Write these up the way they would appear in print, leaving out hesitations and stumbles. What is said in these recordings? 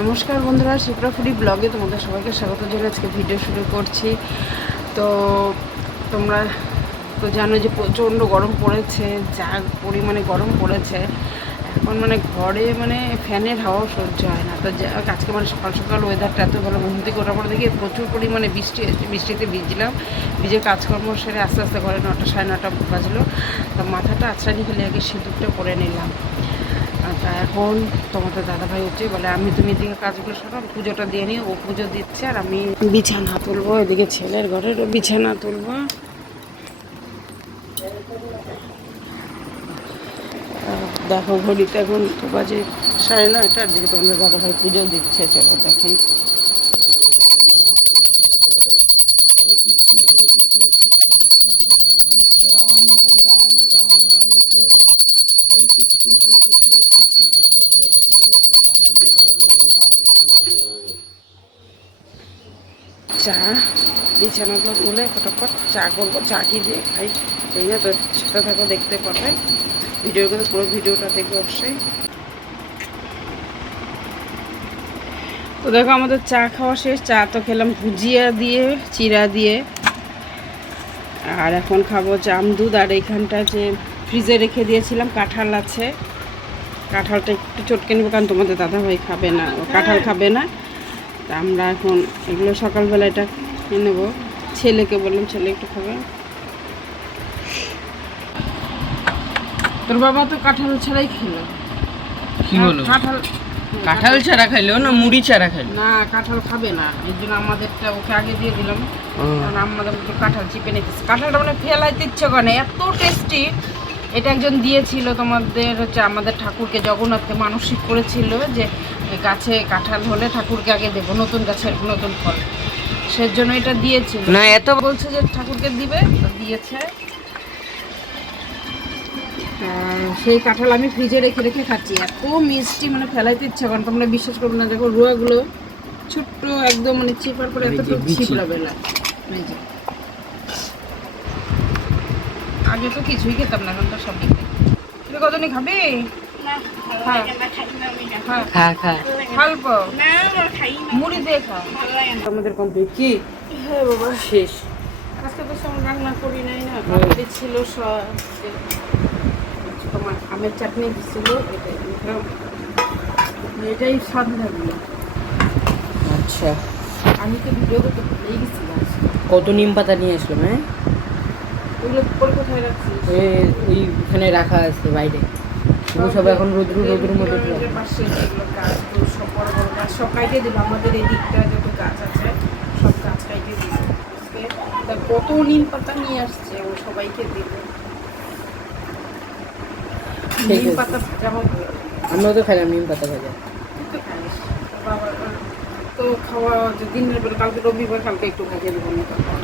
নমস্কার বন্ধুরা, শিপ্রা ফুডি ব্লগে তোমাদের সবাইকে স্বাগত জানাই। আজকে ভিডিও শুরু করছি। তো তোমরা তো জানো যে প্রচণ্ড গরম পড়েছে, যা পরিমাণে গরম পড়েছে এখন ঘরে ফ্যানের হাওয়াও সহ্য হয় না। তো আজকে সকাল সকাল ওয়েদারটা এত ভালো, ঘুম থেকে ওঠার পর দেখি প্রচুর পরিমাণে বৃষ্টি হয়েছে। বৃষ্টিতে ভিজলাম, ভিজে কাজকর্ম সেরে আস্তে আস্তে ঘরে 9টা সাড়ে 9টা বাজলো। তো মাথাটা আছড়ানি ফেলে আগে সিঁদুরটা পরে নিলাম। আচ্ছা, এখন তোমাদের দাদাভাই হচ্ছে বলে তুমি এদিকে কাজগুলো সরো, পুজোটা দিয়ে নিই। ও পুজো দিচ্ছে আর আমি বিছানা তুলবো, এদিকে ছেলের ঘরেরও বিছানা তুলবো। দেখো ঘড়িতে এখন তো বাজে 9:30, দিকে তোমাদের দাদাভাই পুজো দিচ্ছে। চলো দেখুন। চা বিছানাগুলো তুলে ফটাফট চা করবো। চা কি দিয়ে খাই এই না, তো সেটা থাকো, দেখতে পাবে ভিডিওগুলো, পুরো ভিডিওটা দেখবে অবশ্যই। তো দেখো আমাদের চা খাওয়া শেষ। চা তো খেলাম ভুজিয়া দিয়ে, চিরা দিয়ে। আর এখন খাবো জাম দুধ। আর এইখানটা যে ফ্রিজে রেখে দিয়েছিলাম কাঁঠাল আছে, কাঁঠালটা একটু চটকে নেবো, কারণ তোমাদের দাদাভাই খাবে না, কাঁঠাল খাবে না। তা আমরা এখন এগুলো সকালবেলা এটা খেয়ে নেবো। ছেলেকে বললাম, ছেলে একটু খাবে। তোর বাবা তো কাঁঠাল ছাড়াই খেলো। কি বলো? কাঁঠাল ছাড়া খাইলো না মুড়ি ছাড়া খাইলো? না, কাঁঠাল খাবে না, এই জন্য আমাদেরটা ওকে আগে দিয়ে দিলাম। কারণ আমাদের তো কাঁঠাল চিপে নিতেছে। কাঁঠালটা ফেলাইতে ইচ্ছে করে না, এত টেস্টি। এটা একজন দিয়েছিল তোমাদের হচ্ছে আমাদের ঠাকুরকে, জগন্নাথকে মানসিক করেছিল যে গাছে কাঁঠাল হলে ঠাকুরকে আগে দেবো, নতুন গাছের নতুন ফল, সেজন্য এটা দিয়েছিল। না, এত বলছে যে ঠাকুরকে দিবে, তো দিয়েছে। সেই কাঁঠাল আমি ফ্রিজে রেখে রেখে খাচ্ছি, এত মিষ্টি, ফেলাইতে ইচ্ছা করেন। তোমরা বিশ্বাস করবে না, দেখো রুয়াগুলো ছোট্ট একদম, চিপার করে এতটুকু ছিপড়াবে না। আগে তো কিছুই খেতাম না, এখন তো সবই খাই। তুমি কতদিন খাবে? মুড়ি দিয়ে খাও। আমাদের কমপ্লিট কি? হ্যাঁ বাবা, শেষ। আজকে তো সব রান্না করি নাই না, কাকুরি ছিল সব। তোমার আমের চাটনি দিছিল, এটাই স্বাদ লাগলো। আচ্ছা, আমি তো ভিডিও করতে ভুলেই গেছিলাম। কত নিম পাতা নিয়ে আসলো? হ্যাঁ, ওগুলো পরে কোথায় রাখছি? এইখানে রাখা আছে বাইরে। ওগুলো সব এখন রোদ্রুর মধ্যে পাশে যেগুলো গাছ, সব বড় বড় গাছ সব কাটিয়ে দিল। আমাদের এই দিকটা যত গাছ আছে সব গাছ কাটিয়ে দিল। কত নিম পাতা নিয়ে আসছে, ও সবাইকে দিল। নিম পাতা কেমন? আমরাও তো খাইলাম নিম পাতা ভাজা। তো খাওয়া দিনের বেলা, কালকে রবিবার, কালকে একটু ভাজে দেবো।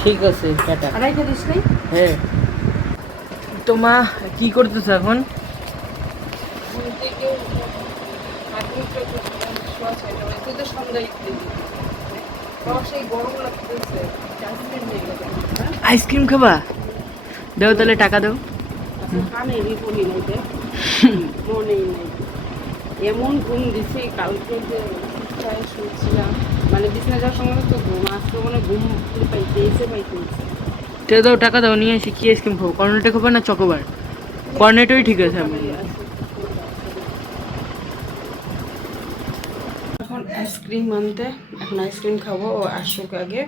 ঠিক আছে, টাটা। আড়াইটা দিস নাই? হ্যাঁ। তো মা কি করতেছো এখন? আইসক্রিম খাবা? দাও তাহলে, টাকা দাও। মনেই নেই, এমন ঘুম দিছি কালকে যে শুনছিলাম, বিছনা যাওয়ার সঙ্গে তো ঘুম আসতো, ঘুম পাইতেছে। দাও, টাকা দাও, নিয়ে আসি। কি আইসক্রিম খাবো? কর্নেটো খাবো না চকোবার? কর্নেটোই ঠিক আছে। এখন আইসক্রিম আনতে, এখন আইসক্রিম খাবো। ও আসুক আগে।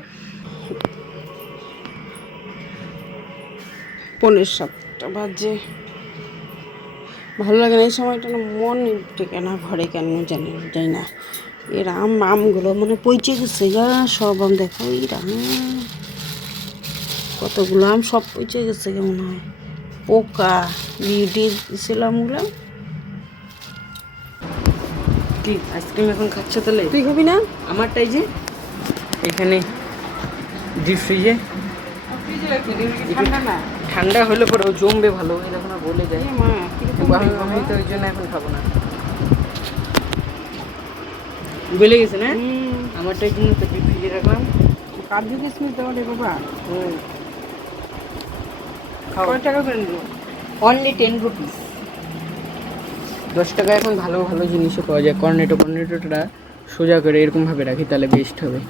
6:45 বাজে। ভালো লাগে না এই সময়টা, না মন টেকে না ঘরে, কেন জানি যাই না। এর আমগুলো পচে গেছে গা সব। আম দেখো, কতগুলো আম সব পচে গেছে, কেমন হয় পোকা বিউটি ছিল আমগুলো। কি আইসক্রিম এখন খাচ্ছ তাহলে? তুই খাবি না? আমারটাই যে এখানে ডিপ ফ্রিজে ঠান্ডা হলে পরে ও জমবে ভালো, যখন বলে যায়। আমি তো ওই জন্য এখন খাবো না। গলে গেছে না আমারটাই জন্য তো ডিপ ফ্রিজে রাখলাম। কাজু কিশমিশ দেওয়া রে বাবা। কয় টাকা করে নিল? Only 10 rupees. 10 টাকা এখন ভালো ভালো জিনিসও পাওয়া যায়। কর্নেটোটা সোজা করে এরকম ভাবে রাখি, তাহলে বেস্ট হবে।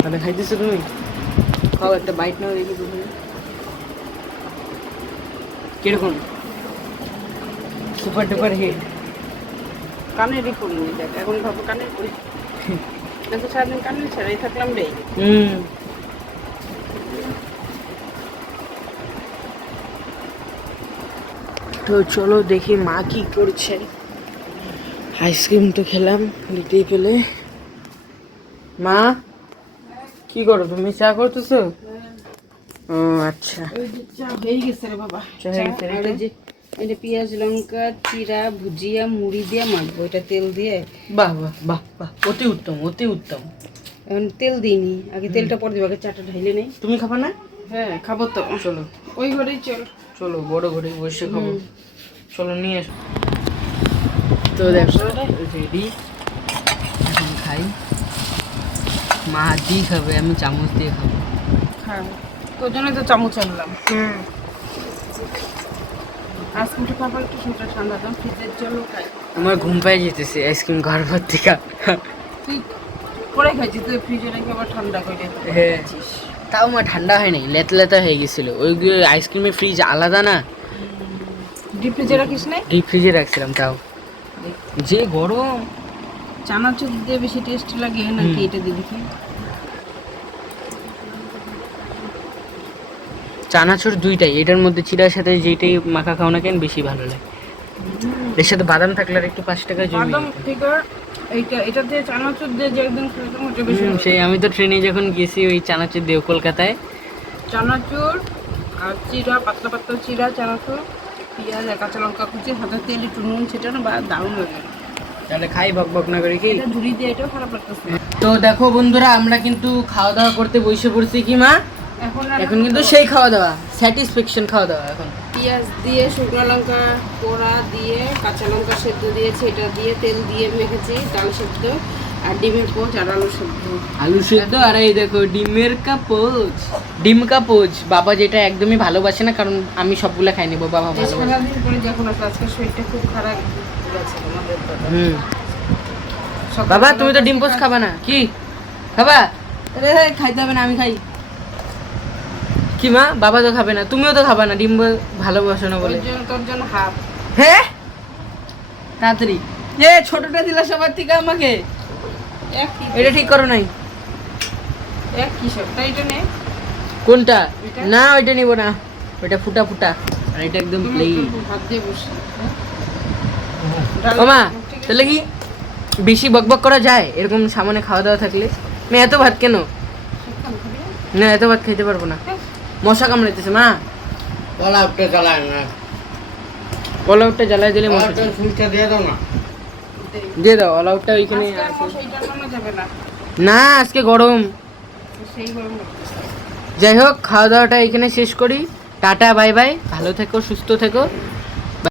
তাহলে খাইতেছো তুমি? খাও, একটা বাইট নাও দেখি প্রথমে। কিরকম? Super duper hit. কানেরই পড়িনি দেখ, এখন ভাবো কানের পড়ি। দেখো সারাদিন কানের ছাড়াই থাকলাম রে। তো চলো দেখি মা কি করছে। আইসক্রিম তো খেলাম দিতেই পেলে। মা কি করো তুমি? চা করতেছো? ও আচ্ছা, ওই যে চা হয়ে গেছে রে বাবা। চা হয়ে গেছে, আর এই যে এটা পেঁয়াজ লঙ্কা চিরা ভুজিয়া মুড়ি দিয়ে মাখবো, এটা তেল দিয়ে। বাহ বাহ বাহ বাহ, অতি উত্তম অতি উত্তম। এখন তেল দিইনি, আগে তেলটা পরে দেবো, আগে চাটা ঢাইলে নেই। তুমি খাবা না? হ্যাঁ খাবো তো, চলো ওই ঘরেই চল। চলো, বড় ঘরে বসে খাবো। চলো নিয়ে এসো। তো দেখো রেডি, এখন খাই। মা হাত দিয়ে খাবে, আমি চামচ দিয়ে খাবো। হ্যাঁ তোর জন্য তো চামচ আনলাম। আইসক্রিমটা খাবার একটু সেটা ঠান্ডা দাম, ফ্রিজের জলও খাই। আমার ঘুম পাই যেতেছে আইসক্রিম খাওয়ার পর থেকে। তুই পরে খাইছিস, তুই ফ্রিজে রেখে আবার ঠান্ডা করে হ্যাঁ। খাচ্ছিস। তাও আমার ঠান্ডা হয় নাই, লেতা হয়ে গেছিল। ওই আইসক্রিমের ফ্রিজ আলাদা না, ডিপ ফ্রিজে রাখিস না? ডিপ ফ্রিজে রাখছিলাম। তাও যে গরম। চানাচুর দিয়ে বেশি টেস্ট লাগে নাকি এটা দিয়ে দেখি? চানাচুর দুইটাই, এটার মধ্যে চিড়ার সাথে যেটাই মাখা খাও না কেন বেশি ভালো লাগে। এর সাথে বাদাম থাকলে আর একটু 5 টাকা জমি। বাদাম ফিগার এইটা, এটা দিয়ে চানাচুর দিয়ে যে একদিন খেলাম ওটা বেশি ভালো। সেই আমি তো ট্রেনে যখন গেছি ওই চানাচুর দিয়ে কলকাতায়, চানাচুর আর চিরা, পাতলা পাতলা চিরা চানাচুর, পেঁয়াজ আর কাঁচা লঙ্কা কুচি, হাতে তেল একটু নুন ছেটানো, বা দারুণ লাগে। তাহলে খাই বক বক না করে কি। এটা ঝুড়ি দিয়ে এটাও খারাপ লাগতেছে না। তো দেখো বন্ধুরা, আমরা কিন্তু খাওয়া দাওয়া করতে বসে পড়ছি কি মা। এখন কিন্তু সেই খাওয়া দাওয়া, স্যাটিসফ্যাকশন খাওয়া দাওয়া। এখন পেঁয়াজ দিয়ে, শুকনো লঙ্কা পোড়া দিয়ে, কাঁচা লঙ্কা সেদ্ধ দিয়েছি, এটা দিয়ে তেল দিয়ে মেখেছি, ডাল সেদ্ধ আর ডিমের পোচ আর আলু সেদ্ধ। আলু সেদ্ধ আর এই দেখো ডিমের কাপোচ। ডিম কাপোচ বাবা যেটা একদমই ভালোবাসে না, কারণ আমি সবগুলা খাই নেবো, বাবা ভালোবাসে। সারাদিন করে যখন আসলে আজকে শরীরটা খুব খারাপ গেছে আমাদের দাদা। বাবা তুমি তো ডিম পোচ খাবা না কি? খাবা? আরে খাইতে হবে না, আমি খাই। কি মা, বাবা তো খাবে না, তুমিও তো খাবা না, ডিম ভালোবাসো না বলে। ওই জন্য তোর জন্য হাফ। হ্যাঁ তাড়াতাড়ি। এ ছোটটা দিলা সবার থেকে আমাকে, একই এটা ঠিক করো নাই। এক কি সবটা এটা নে। কোনটা? এটা? না ওইটা নিব না, ওইটা ফুটা ফুটা, আর এটা একদম প্লেন। হাত দিয়ে বসে। ও মা, তাহলে কি বেশি বকবক করা যায় এরকম সামনে খাওয়া দাওয়া থাকলে? আমি এত ভাত কেন? না এত ভাত খেতে পারবো না, মশা কামড়াইতেছে মা। কলাউটটা জ্বালায় না, অল আউটটা জ্বালাই দিলে মশা। কলাউটটার সুইচটা দিয়ে দাও না। দিয়ে দাও, অল আউটটা ওইখানে আজকে আর আছে। মশাইটা টানা যাবে না। না আজকে গরম। সেই গরম লাগতেছে। যাই হোক, খাওয়া দাওয়াটা এখানে শেষ করি। টাটা বাই বাই, ভালো থেকো সুস্থ থেকো।